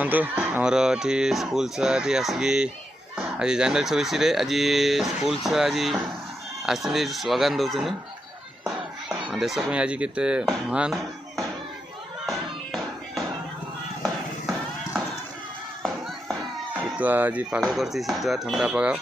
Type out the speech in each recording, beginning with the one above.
देखो आमर ये स्कूल छुआ ये आसिकी आज जनवरी 26 आज स्कूल छुआ आज आसती स्वागत दौरान देश आज केते महान शीतुआ आज पाग कर शीतुआ ठंडा पाग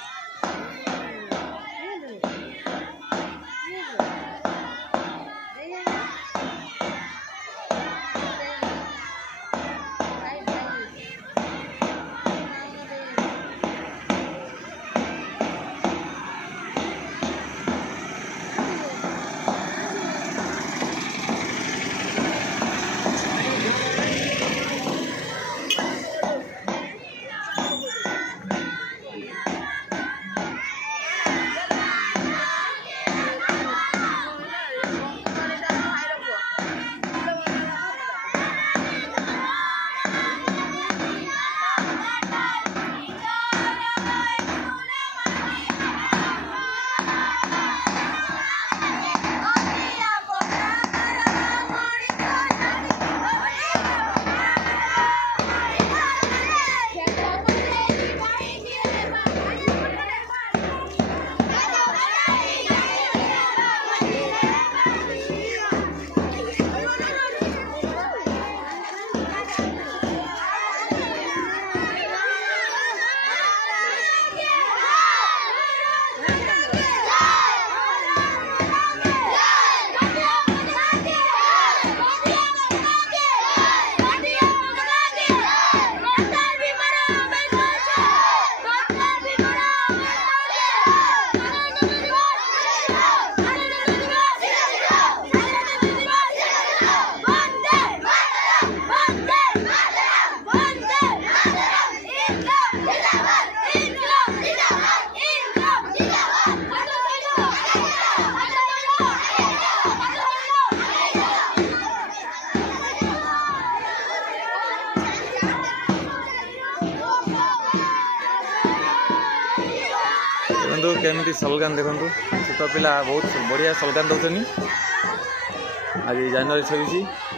देखो केमी स्लोगान देखो छोट पिला बहुत बढ़िया स्लोगान दौरान आज जनवरी 26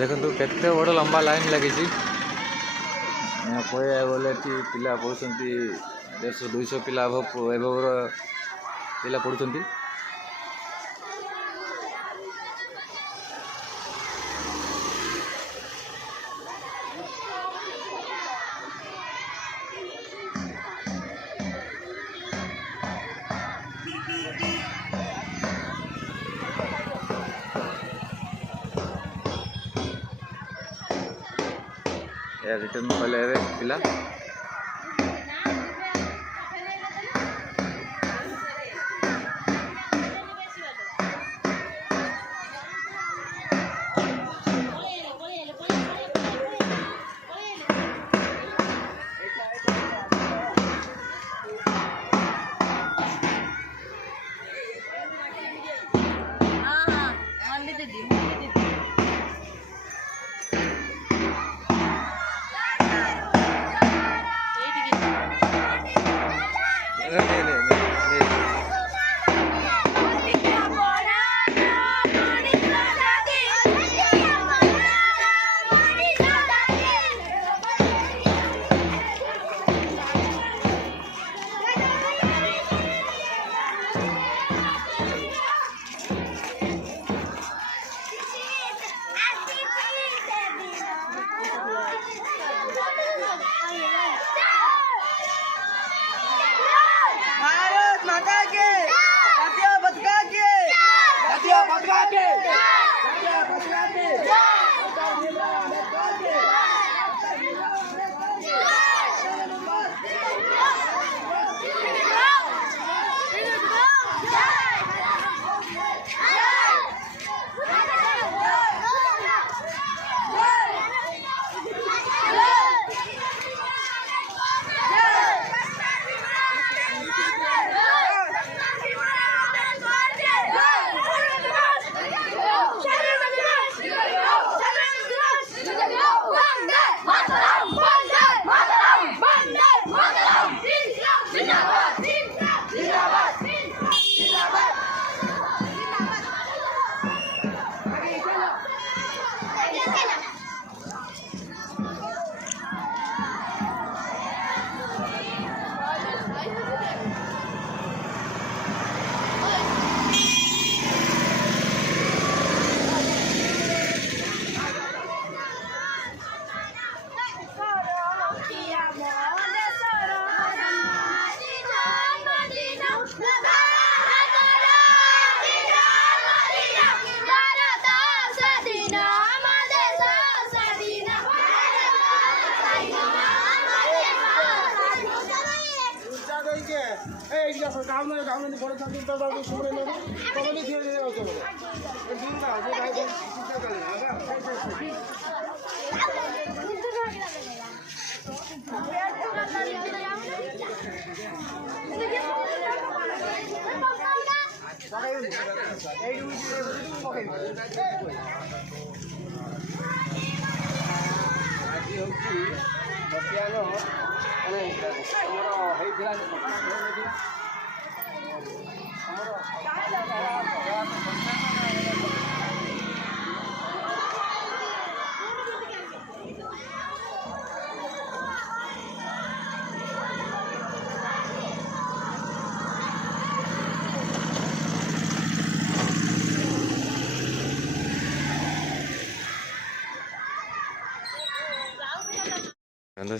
देखो केते बड़ लंबा लाइन लगी बोले पिला पढ़ुंट 150-200 पिला पिला पढ़ुंट रिटर्न पहले पिला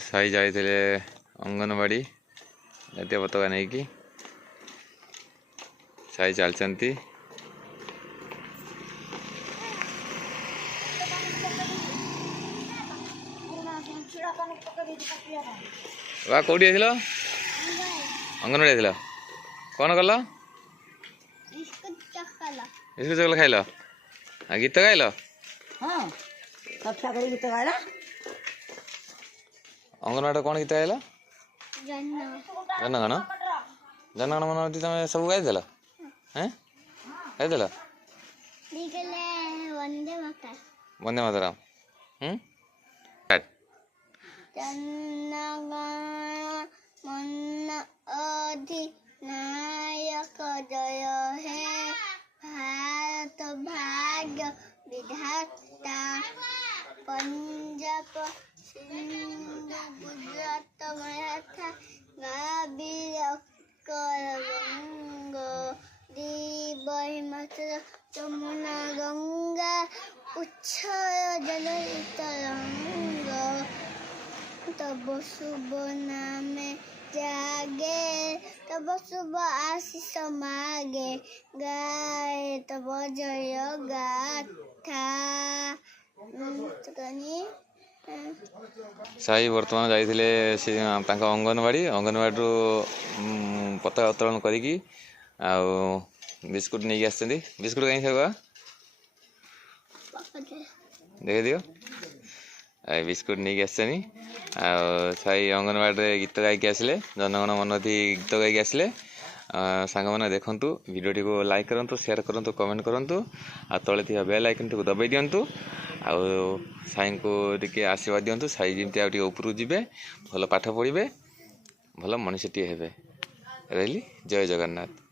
ସାଇ ଯାଇଥିଲେ ଅଙ୍ଗନବାଡ଼ି ଜାତୀୟ ପତାକା ନେଇକି। ସାଇ ଚାଲିଛନ୍ତି। ବା କୋଉଠି ଯାଇଥିଲ? ଅଙ୍ଗନବାଡ଼ି ଯାଇଥିଲ। କ'ଣ କଲ? ବିସ୍କୁଟ ଚକୋଲେଟ୍ ଖାଇଲ? ଆଉ ଗୀତ ଗାଇଲ? ଅଙ୍ଗନବାଡ଼ିରେ କ'ଣ ଗୀତ ଗାଇଲ? ଜନଗଣ ଜନଗଣ ମନ ତମେ ସବୁ ଗାଇଦେଲ? ଗାଇଦେଲ? ବନ୍ଦେ ମାତରମ୍। जनगण मन अधिनायक जय हे भारत भाग्य विधाता पंजाब सिंध गुजरात मराठा गाबीर अक्कर बंग हिमाचल यमुना गंगा उच्छल जलतरंग तब शुभ नामे जागे तब शुभ आशीष मागे गाए तब जय गाथा। ସାଇ ବର୍ତ୍ତମାନ ଯାଇଥିଲେ ସେ ତାଙ୍କ ଅଙ୍ଗନବାଡ଼ିରୁ ପତାକା ଉତ୍ତୋଳନ କରିକି ଆଉ ବିସ୍କୁଟ ନେଇକି ଆସିଛନ୍ତି। ବିସ୍କୁଟ କାହିଁକି ଖାଇବା ଦେଖେଇଦିଅ। ବିସ୍କୁଟ ନେଇକି ଆସିଛନ୍ତି। ଆଉ ସାଇ ଅଙ୍ଗନବାଡ଼ିରେ ଗୀତ ଗାଇକି ଆସିଲେ, ଜନଗଣ ମନ ଗୀତ ଗାଇକି ଆସିଲେ। ସାଙ୍ଗମାନେ ଦେଖନ୍ତୁ, ଭିଡ଼ିଓଟିକୁ ଲାଇକ୍ କରନ୍ତୁ, ସେୟାର କରନ୍ତୁ, କମେଣ୍ଟ କରନ୍ତୁ, ଆଉ ତଳେ ଥିବା ବେଲ୍ ଆଇକନ୍ଟିକୁ ଦବାଇ ଦିଅନ୍ତୁ। ଆଉ ସାଇଙ୍କୁ ଟିକେ ଆଶୀର୍ବାଦ ଦିଅନ୍ତୁ। ସାଇ ଯେମିତି ଆଉ ଟିକେ ଉପରକୁ ଯିବେ, ଭଲ ପାଠ ପଢ଼ିବେ, ଭଲ ମଣିଷଟିଏ ହେବେ। ରହିଲି, ଜୟ ଜଗନ୍ନାଥ।